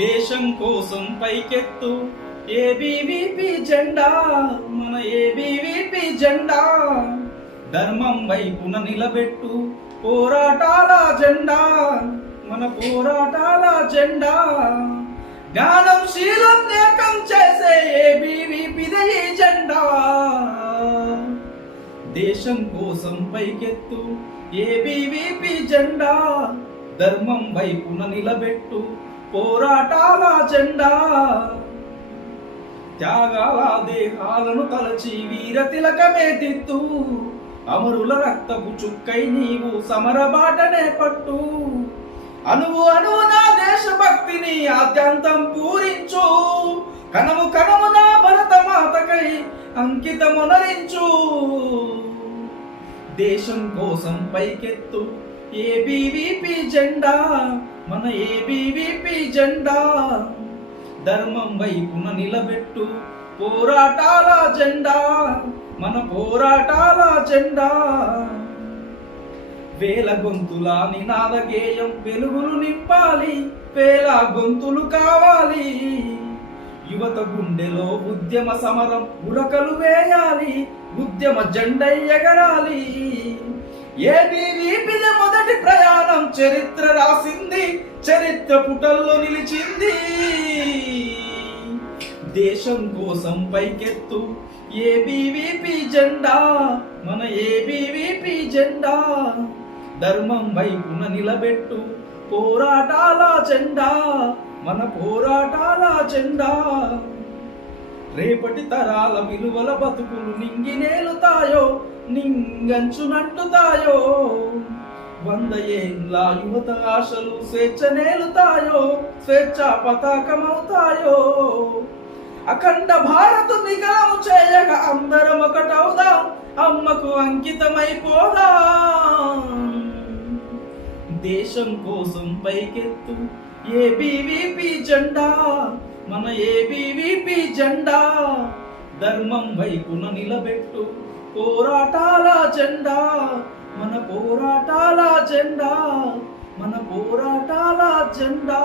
దేశం కోసం పైకెత్తు ఏబీవీపీ జెండా, మన ఏబీవీపీ జెండా. ధర్మం వైపున నిలబెట్టు పోరాటాల జెండా, మన పోరాటాల జెండా. జ్ఞానం శీలం ఏకం చేసే ఏబీవీపీదే ఈ జెండా. దేశం కోసం పైకెత్తు ఏబీవీపీ జెండా, ధర్మం వైపున నిలబెట్టు పోరాటాల జెండా. త్యాగాల దేహాలను తలచి వీర తిలకమే దిద్దు, అమరుల రక్తపు చుక్కై నీవు సమరబాటనే పట్టు. అణువు అణువు నా దేశభక్తిని ఆద్యంతం పూరించు, కనము కనము నా భరతమాతకై అంకితమునరించు. దేశం కోసం పైకెత్తు ఏబీవీపీ జెండా, మన ఏబీవీపీ జెండా. ధర్మం వైపున నిలబెట్టు పోరాటాల జెండా, మన పోరాటాల జెండా. వేల గొంతుల నినాద గేయం వెలుగులు నింపాలి, వేల గొంతులు కావాలి. యువత గుండెలో ఉద్యమ సమరం ఉరకలు వేయాలి, ఉద్యమ జెండై ఎగరాలి. ఏబీవీపీ మొదటి ప్రయాణం చరిత్ర రాసింది, చరిత్ర పుటల్లో నిలిచింది. దేశం కోసం పైకెత్తు ఏబీవీపీ జెండా, మన ఏబీవీపీ జెండా. ధర్మం వైపున నిలబెట్టు పోరాటాల జెండా, మన పోరాటాల జెండా. రేపటి తరాల విలువల బతుకులు నింగినేలుతాయో, నింగంచునంటుతాయో. 100 ఏళ్ళ యువత ఆశలు స్వేచ్ఛ నేలుతాయో, స్వేచ్ఛ పతాకమవుతాయో. అఖండ భారత్ వికలము చేయగా అందరం ఒకటవుదాం, అమ్మకు అంకితమైపోదాం. దేశం కోసం పైకెత్తు ఏబీవీపీ జెండా, మన ఏబీవీపీ జెండా. ధర్మం వైపున నిలబెట్టు పోరాటాల జెండా, మన పోరాటాల జెండా, మన పోరాటాల జెండా.